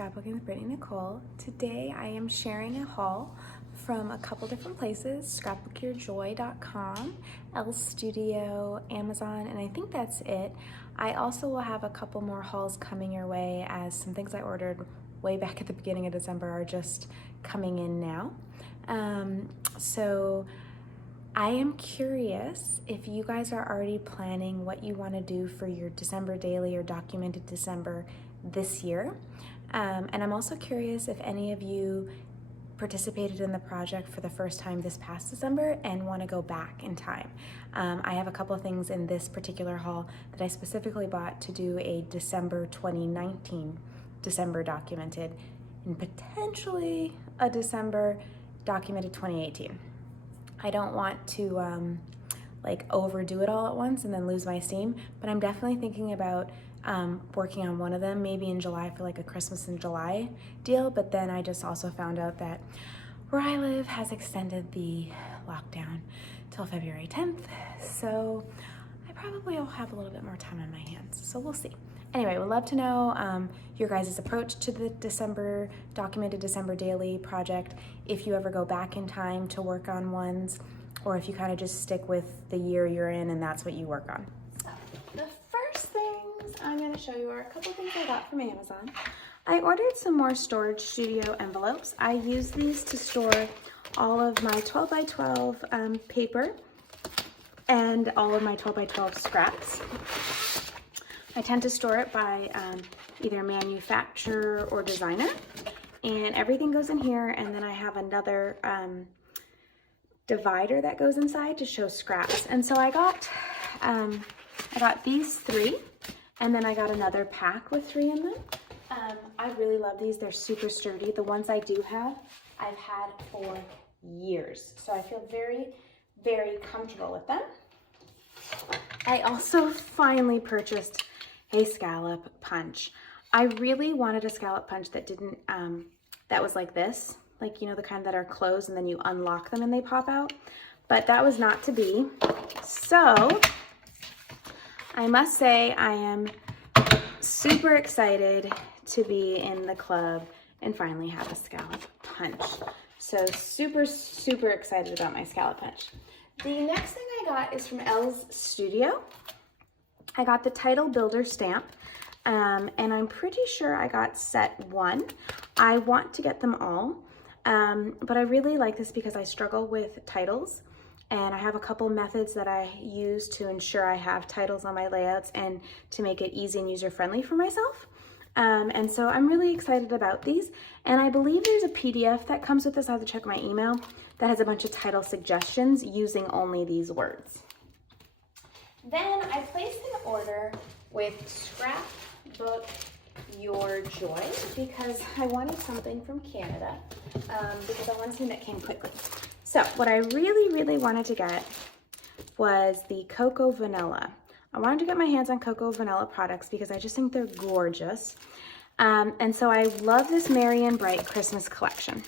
Scrapbooking with Brittany Nicole. Today I am sharing a haul from a couple different places, scrapbookyourjoy.com, Elle'sStudio, Amazon, and I think that's it. I also will have a couple more hauls coming your way as some things I ordered way back at the beginning of December are just coming in now. So I am curious if you guys are already planning what you want to do for your December daily or documented December this year. And I'm also curious if any of you participated in the project for the first time this past December and want to go back in time. I have a couple of things in this particular haul that I specifically bought to do a December 2019 December documented and potentially a December documented 2018. I don't want to like overdo it all at once and then lose my steam, but I'm definitely thinking about working on one of them maybe in July for like a Christmas in July deal. But then I just also found out that where I live has extended the lockdown till February 10th. So I probably will have a little bit more time on my hands. So we'll see. Anyway, we'd love to know your guys' approach to the documented December daily project, if you ever go back in time to work on ones, or if you kind of just stick with the year you're in and that's what you work on. The first things I'm going to show you are a couple things I got from Amazon. I ordered some more Elle'sStudio envelopes. I use these to store all of my 12 by 12 paper and all of my 12 by 12 scraps. I tend to store it by either manufacturer or designer, and everything goes in here, and then I have another divider that goes inside to show scraps. And so I got these three, and then I got another pack with 3 in them. I really love these. They're super sturdy. The ones I do have, I've had for years, so I feel very, very comfortable with them. I also finally purchased a scallop punch. I really wanted a scallop punch that didn't, that was like this, like, you know, the kind that are closed and then you unlock them and they pop out, but that was not to be. So I must say I am super excited to be in the club and finally have a scallop punch. So super, super excited about my scallop punch. The next thing I got is from Elle'sStudio. I got the title builder stamp, and I'm pretty sure I got set 1. I want to get them all, but I really like this because I struggle with titles, and I have a couple methods that I use to ensure I have titles on my layouts and to make it easy and user-friendly for myself. And so I'm really excited about these, and I believe there's a PDF that comes with this. I have to check my email that has a bunch of title suggestions using only these words. Then I placed an order with Scrapbook Your Joy because I wanted something from Canada, because I wanted something that came quickly. So what I really, really wanted to get was the Cocoa Vanilla. I wanted to get my hands on Cocoa Vanilla products because I just think they're gorgeous. And so I love this Merry and Bright Christmas collection.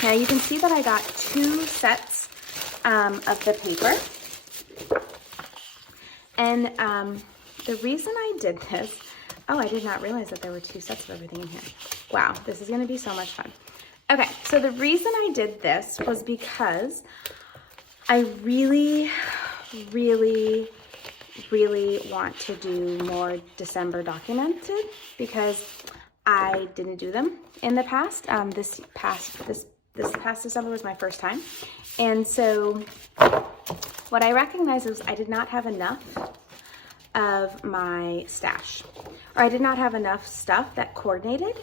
Now you can see that I got 2 sets of the paper. And the reason I did this, oh, I did not realize that there were 2 sets of everything in here. Wow, this is gonna be so much fun. Okay, so the reason I did this was because I really, really, really want to do more December documented because I didn't do them in the past. This past December was my first time. And so what I recognized was I did not have enough of my stash, or I did not have enough stuff that coordinated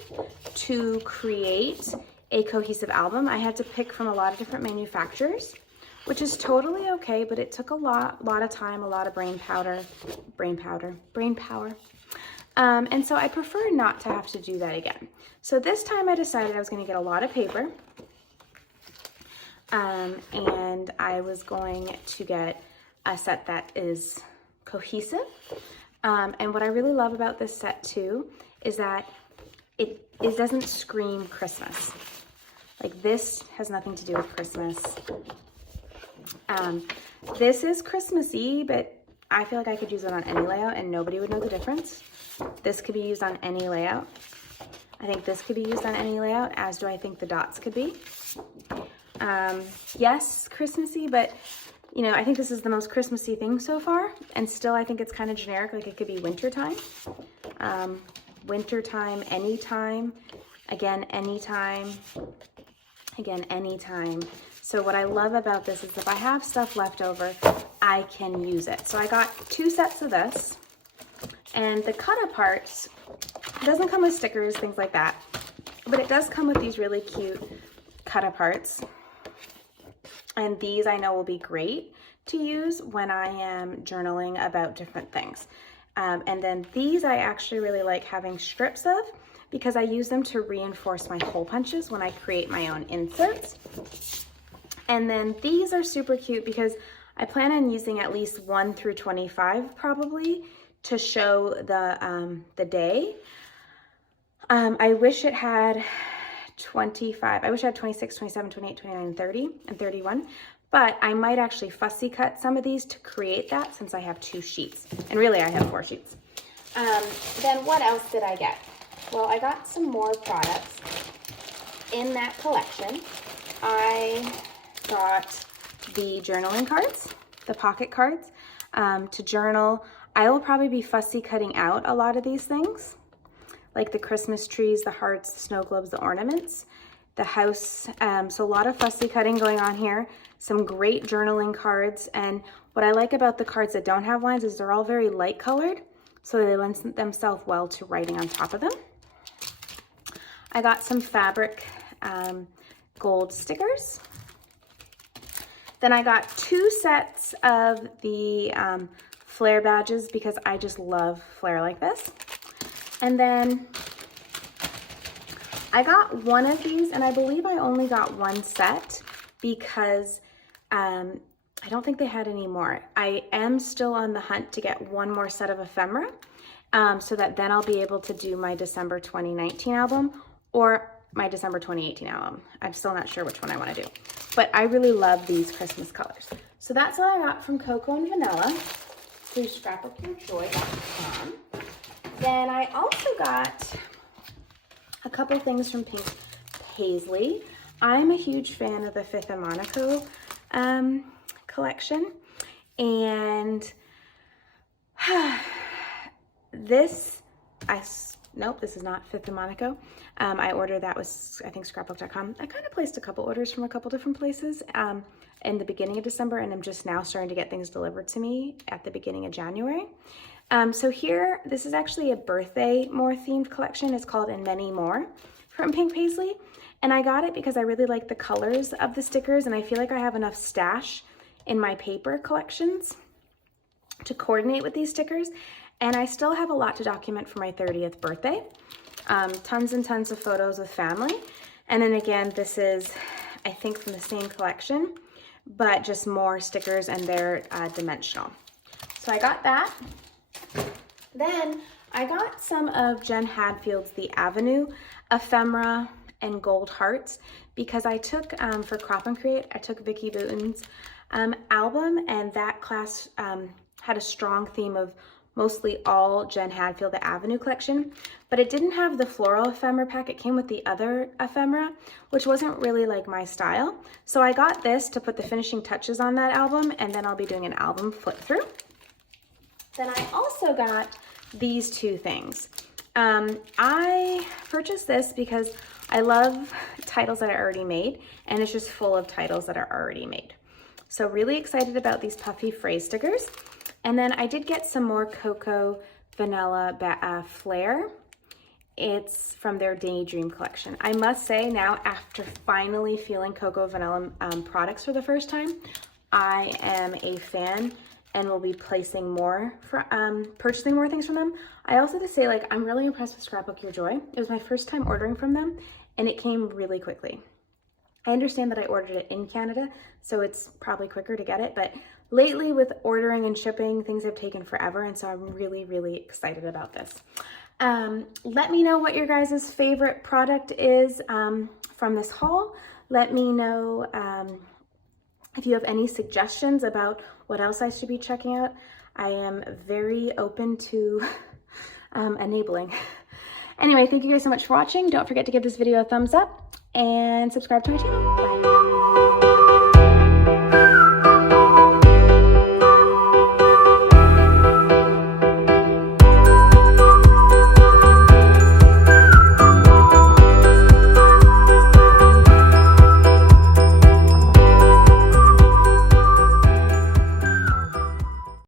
to create a cohesive album. I had to pick from a lot of different manufacturers, which is totally okay, but it took a lot of time, a lot of brain power. And so I prefer not to have to do that again. So this time I decided I was going to get a lot of paper. And I was going to get a set that is cohesive. And what I really love about this set too is that it doesn't scream Christmas. Like, this has nothing to do with Christmas. This is Christmassy, but I feel like I could use it on any layout and nobody would know the difference. This could be used on any layout. I think this could be used on any layout, as do I think the dots could be. Yes, Christmassy, but you know, I think this is the most Christmassy thing so far, and still I think it's kind of generic, like it could be wintertime. Wintertime, anytime, again, anytime, again, anytime. So what I love about this is if I have stuff left over, I can use it. So I got 2 sets of this, and the cut-aparts, it doesn't come with stickers, things like that, but it does come with these really cute cut-aparts. And these I know will be great to use when I am journaling about different things. And then these I actually really like having strips of because I use them to reinforce my hole punches when I create my own inserts. And then these are super cute because I plan on using at least 1 through 25 probably to show the day. I wish it had 25. I wish I had 26, 27, 28, 29, 30, and 31. But I might actually fussy cut some of these to create that since I have 2 sheets. And really I have 4 sheets. Then what else did I get? Well, I got some more products in that collection. I got the journaling cards, the pocket cards to journal. I will probably be fussy cutting out a lot of these things, like the Christmas trees, the hearts, the snow globes, the ornaments, the house. So a lot of fussy cutting going on here. Some great journaling cards. And what I like about the cards that don't have lines is they're all very light colored, so they lend themselves well to writing on top of them. I got some fabric gold stickers. Then I got 2 sets of the flare badges because I just love flare like this. And then I got one of these, and I believe I only got 1 set because I don't think they had any more. I am still on the hunt to get 1 more set of ephemera so that then I'll be able to do my December 2019 album or my December 2018 album. I'm still not sure which one I want to do, but I really love these Christmas colors. So that's what I got from Cocoa and Vanilla through scrapbookyourjoy.com. Then I also got a couple things from Pink Paisley. I'm a huge fan of the Fifth and Monaco collection, and this, nope, this is not Fifth and Monaco. I ordered that with, I think, scrapbook.com. I kind of placed a couple orders from a couple different places in the beginning of December, and I'm just now starting to get things delivered to me at the beginning of January. So here, this is actually a birthday more themed collection. It's called And Many More from Pink Paisley. And I got it because I really like the colors of the stickers, and I feel like I have enough stash in my paper collections to coordinate with these stickers. And I still have a lot to document for my 30th birthday. Tons and tons of photos with family. And then again, this is, I think, from the same collection, but just more stickers, and they're dimensional. So I got that. Then I got some of Jen Hadfield's The Avenue ephemera and gold hearts because I took, for Crop and Create, I took Vicki Booten's album, and that class had a strong theme of mostly all Jen Hadfield The Avenue collection, but it didn't have the floral ephemera pack. It came with the other ephemera, which wasn't really like my style. So I got this to put the finishing touches on that album, and then I'll be doing an album flip through. Then I also got these 2 things. I purchased this because I love titles that are already made, and it's just full of titles that are already made. So really excited about these puffy phrase stickers. And then I did get some more Cocoa Vanilla Flare. It's from their Daydream collection. I must say now, after finally feeling Cocoa Vanilla products for the first time, I am a fan and will be placing more for purchasing more things from them. I also have to say, like, I'm really impressed with Scrapbook Your Joy. It was my first time ordering from them, and it came really quickly. I understand that I ordered it in Canada, so it's probably quicker to get it, but lately with ordering and shipping, things have taken forever, and so I'm really, really excited about this. Let me know what your guys' favorite product is from this haul. Let me know if you have any suggestions about what else I should be checking out. I am very open to enabling. Anyway, thank you guys so much for watching. Don't forget to give this video a thumbs up and subscribe to my channel. Bye.